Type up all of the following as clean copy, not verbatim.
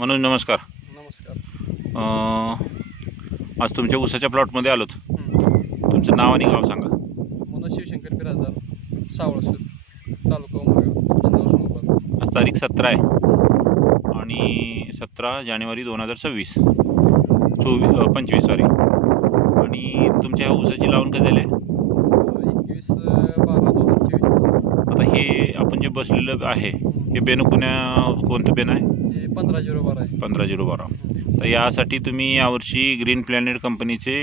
मनोज नमस्कार. नमस्कार. आज तुमच्या ऊसाच्या प्लॉटमध्ये आलोत. तुमचं नाव आणि गाव सांगा. मनोज शिवशंकर बिराजदार, सावळसूर, तालुका उमरगाव, जिल्हा उस्मानाबाद. आज तारीख 17 आहे आणि 17 जानेवारी 2026 25 सॉरी. आणि तुमच्या ह्या ऊसाची लावण कधी झाली आहे? 21/12/2024. आता हे आपण जे बसलेलं आहे हे बेन कोणतं बेन आहे? हे 15/012 आहे. 15/012. तर यासाठी तुम्ही यावर्षी ग्रीन प्लॅनेट कंपनीचे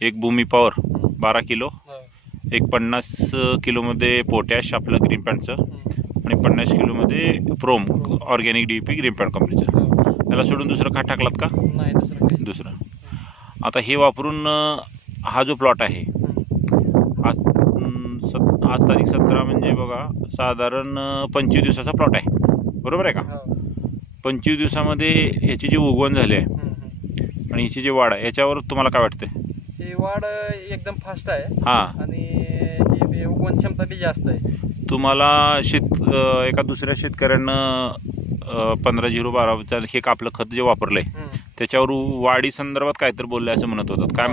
एक भूमी पॉवर 12 किलो, एक 50 किलोमध्ये पोटॅश आपलं ग्रीन पॅन्टचं आणि 50 किलोमध्ये प्रोम ऑर्गॅनिक DAP ग्रीन पॅन्ट कंपनीचं, याला सोडून दुसरं खत टाकलात का? नाही, दुसरं. आता हे वापरून हा जो प्लॉट आहे आज तारीख 17 म्हणजे बघा साधारण 25 दिवसाचा प्लॉट आहे, बरोबर आहे का? 25 दिवसामध्ये याची जी उगवण झाली आहे आणि याची जी वाढ आहे याच्यावर तुम्हाला काय वाटते? ही वाढ एकदम फास्ट आहे. हां, आणि ही उगवण क्षमता बी जास्त आहे. तुम्हाला एका दुसऱ्या शेतकऱ्यानं 15/012चं हे आपलं खत जे वापरलंय त्याच्यावर वाढी संदर्भात काहीतरी बोलले असं म्हणत होतात. काय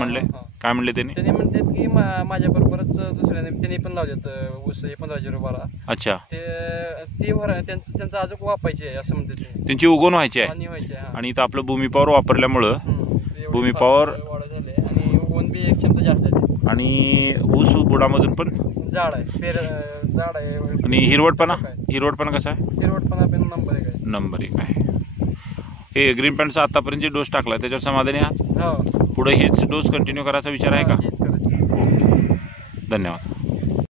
म्हणले त्यांनी? म्हणतात की माझ्याबरोबरच दुसऱ्याने त्यांनी पण लावतात ऊस 15/012. अच्छा, त्यांचं अजून वापायचे आहे असं म्हणतात. त्यांची उगवण व्हायची आहे. आणि इथं आपलं भूमी पॉवर वापरल्यामुळं भूमी पॉवर वाढ झाले आणि उगवण बी एक क्षमता जास्त आहे. आणि ऊस बुडामधून पण झाड आहे, झाड आहे. आणि हिरवटपणा कसा आहे? हिरवटपणा पण नंबर 1 आहे. हे ग्रीन पॅन्टचा आतापर्यंत जे डोस टाकला त्याच्यावर समाधानी आहात? हो. पुढे हेच डोस कंटिन्यू करायचा विचार आहे का? हेच करायचं. धन्यवाद.